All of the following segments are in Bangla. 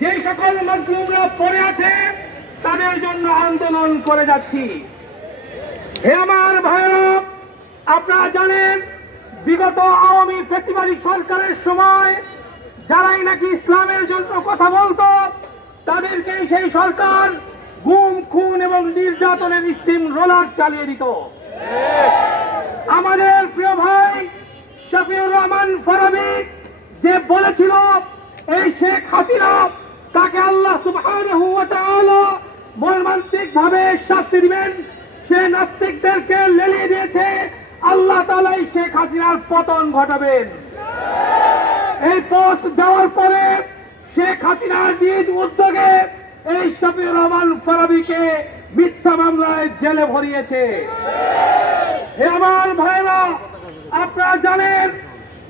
যে সকল মাজলুমরা পড়ে আছে তাদের জন্য আন্দোলন করে যাচ্ছি। হে আমার ভাইরা, আপনারা জানেন বিগত আওয়ামী ফ্যাসিবাদী সরকারের সময় যারাই নাকি ইসলামের জন্য কথা বলতো তাদেরকে সেই সরকার গুম, খুন এবং নির্যাতনের স্টিম রোলার চালিয়ে দিত। আমাদের প্রিয় ভাই শফিউর রহমান ফারাবী যে বলেছিল এই শেখ হাসিনা তাকে আল্লাহ সুবহানাহু ওয়া তাআলা মর্মান্তিকভাবে শাস্তি দিবেন, সে নাস্তিকদেরকে লেলিয়ে দিয়েছে, আল্লাহ তাআলা এই শেখ হাসিনার পতন ঘটাবেন। এই পোস্ট দেওয়ার পরে শেখ হাসিনার নিজ উদ্যোগে এই শফিউর রহমান ফারাবীকে মিথ্যা মামলায় জেলে ভরিয়েছে। হে আমার ভাইরা, আপনারা জানেন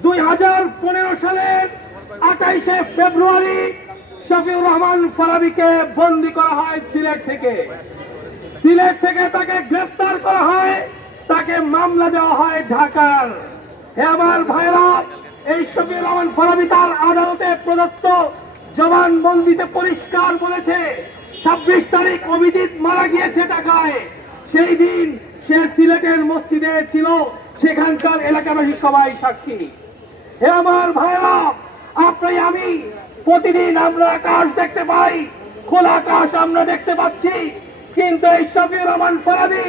2015 সালের 28শে ফেব্রুয়ারি শফিউর রহমান ফারাবীকে বন্দী করা হয় সিলেট থেকে। সিলেট থেকে তাকে গ্রেফতার করা হয়, তাকে মামলা দেওয়া হয় ঢাকার। হে আমার ভাইরা, এই শফিউর রহমান ফারাবী তার আদালতে প্রদত্ত জবানবন্দিতে পরিষ্কার বলেছে 26 তারিখ অভিজিৎ মারা গিয়েছে ঢাকায়। সেই দিন সে সিলেটের মসজিদে ছিল, সেখানকার এলাকাবাসী সবাই সাক্ষী। হে আমার ভাইরা, আপনি আমি প্রতিদিন আমরা আকাশ দেখতে পাই, খোলা আকাশ আমরা দেখতে পাচ্ছি, কিন্তু এই শফিউর রহমান ফারাবী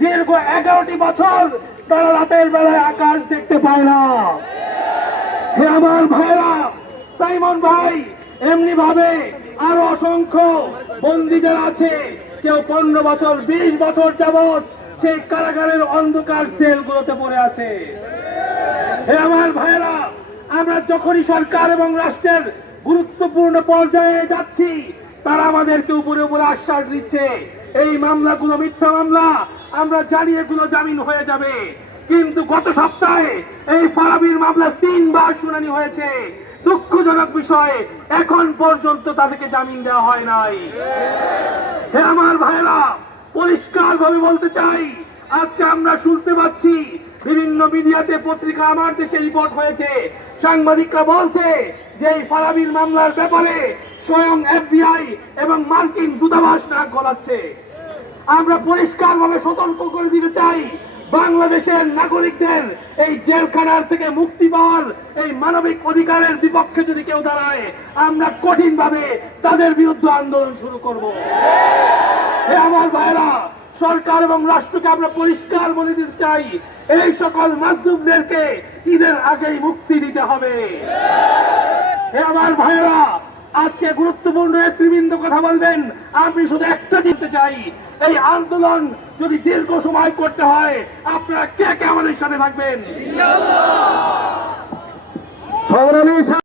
দীর্ঘ 11টি বছর তারা রাতের বেলায় আকাশ দেখতে পায় না। হে আমার ভাইরা, সাইমন ভাই, এমনি ভাবে আরো অসংখ্য বন্দী যারা আছে, কেউ 15 বছর 20 বছর যাবৎ সেই কারাগারের অন্ধকার সেলগুলোতে পড়ে আছে। হে আমার ভাইরা, আমরা যখনই সরকার এবং রাষ্ট্রের গুরুত্বপূর্ণ পর্যায়ে যাচ্ছি তারা আমাদেরকে উপরে উপরে আশ্বাস দিচ্ছে এই মামলাগুলো মিথ্যা মামলা, আমরা জানি এগুলো জামিন হয়ে যাবে। কিন্তু গত সপ্তাহে এই ফারাবীর মামলা 3 বার শুনানি হয়েছে। দুঃখজনক বিষয়, এখন পর্যন্ত তাদেরকে জামিন দেওয়া হয় নাই। হে আমার ভাইরা, পরিষ্কার ভাবে বলতে চাই, আজকে আমরা শুনতে পাচ্ছি বিভিন্ন মিডিয়াতে, পত্রিকা আমার দেশে রিপোর্ট হয়েছে, সাংবাদিকরা বলছে যে এই ফারাবীর মামলার ব্যাপারে স্বয়ং FBI এবং মার্কিন দূতাবাস নাক গলাচ্ছে। আমরা পরিষ্কার ভাবে সতর্ক করে দিতে চাই, বাংলাদেশের নাগরিকদের এই জেলখানার থেকে মুক্তি পাওয়ার এই মানবিক অধিকারের বিপক্ষে যদি কেউ দাঁড়ায়, আমরা কঠিন ভাবে তাদের বিরুদ্ধে আন্দোলন শুরু করব। হে আমার ভাইরা, সরকার এবং রাষ্ট্রকে আমরা পরিষ্কার বলে দিতে চাই, এই সকল মাজলুমদেরকে ঈদের আগেই মুক্তি দিতে হবে। হে আমার ভাইরা, আজকে গুরুত্বপূর্ণ নেতৃবৃন্দ কথা বলবেন, আমি শুধু একটা দিতে চাই, এই আন্দোলন যদি দীর্ঘ সময় করতে হয় আপনারা কে কে আমাদের সাথে থাকবেন?